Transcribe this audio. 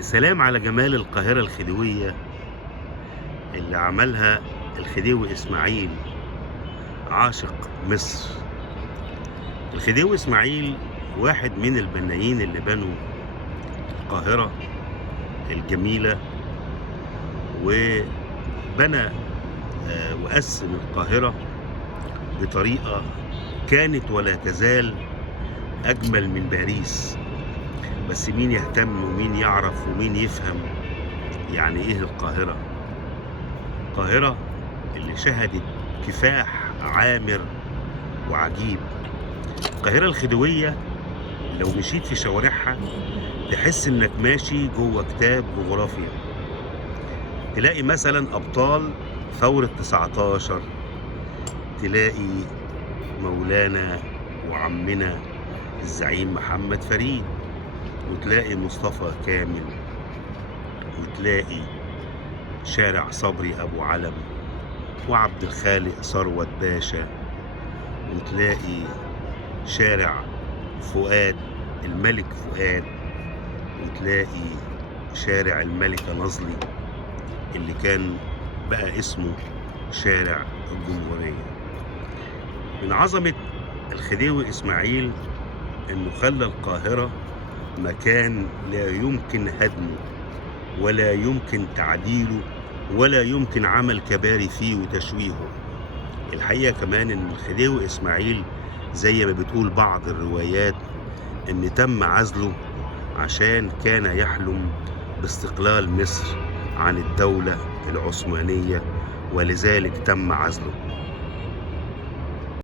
سلام على جمال القاهرة الخديوية اللي عملها الخديوي إسماعيل عاشق مصر. الخديوي إسماعيل واحد من البنايين اللي بنوا القاهرة الجميلة، وبنى وقسم القاهرة بطريقة كانت ولا تزال أجمل من باريس. بس مين يهتم ومين يعرف ومين يفهم يعني إيه القاهرة؟ القاهرة اللي شهدت كفاح عامر وعجيب. القاهرة الخديوية لو مشيت في شوارعها تحس إنك ماشي جوه كتاب جغرافيا. تلاقي مثلا أبطال ثورة 19، تلاقي مولانا وعمنا الزعيم محمد فريد، وتلاقي مصطفى كامل، وتلاقي شارع صبري أبو علم، وعبد الخالق ثروت باشا، وتلاقي شارع فؤاد الملك فؤاد، وتلاقي شارع الملكة نظلي اللي كان بقى اسمه شارع الجمهورية. من عظمة الخديوي إسماعيل إنه خلى القاهرة مكان لا يمكن هدمه ولا يمكن تعديله ولا يمكن عمل كباري فيه وتشويهه. الحقيقة كمان إن الخديوي إسماعيل زي ما بتقول بعض الروايات إن تم عزله عشان كان يحلم باستقلال مصر عن الدولة العثمانية، ولذلك تم عزله.